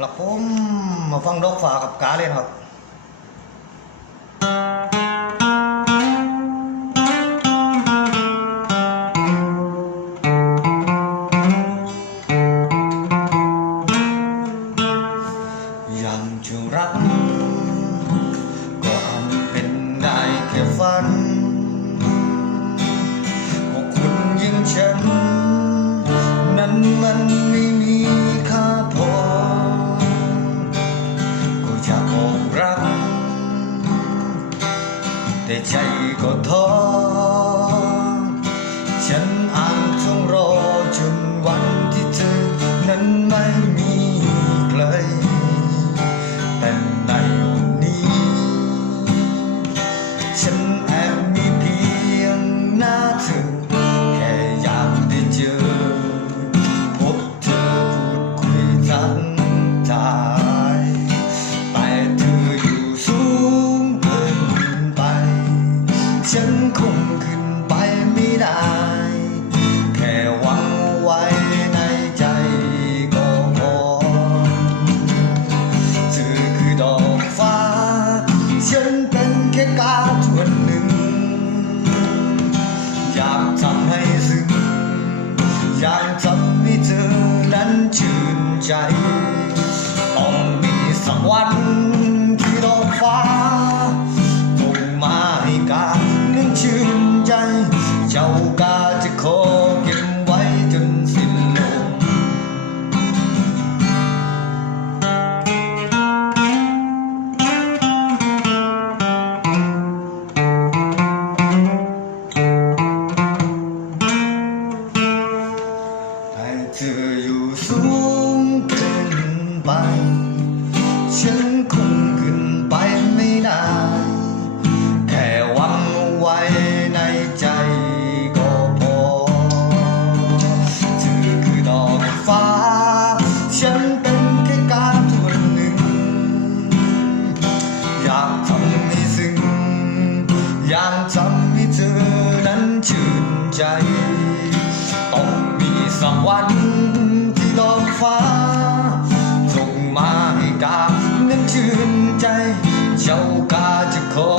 ครับผมมาฟังดอกฟ้ากับกาเล่นครับยังจะรักก็อาจเป็นได้แค่ฝัน แต่ใจก็ท้อฉันอ่านช่องรอจนวันที่เธอนั้นไม่มีใครแต่ในวันนี้ ฉันแอบ คงขึ้นไปไม่ได้ แค่หวังไว้ในใจก็พอเธอคือดอกฟ้า ฉันเป็นแค่กาทวนหนึ่ง อยากทำให้ซึ้งอยากทำให้เธอนั้นชื่นใจ ต้องมีสักวัน เางทำให้เธอนั้นชื่นใจ ต้องมีสักวันที่ดองฟ้า ส่งมาให้กานั้นชื่นใจ เจ้ากาจะขอ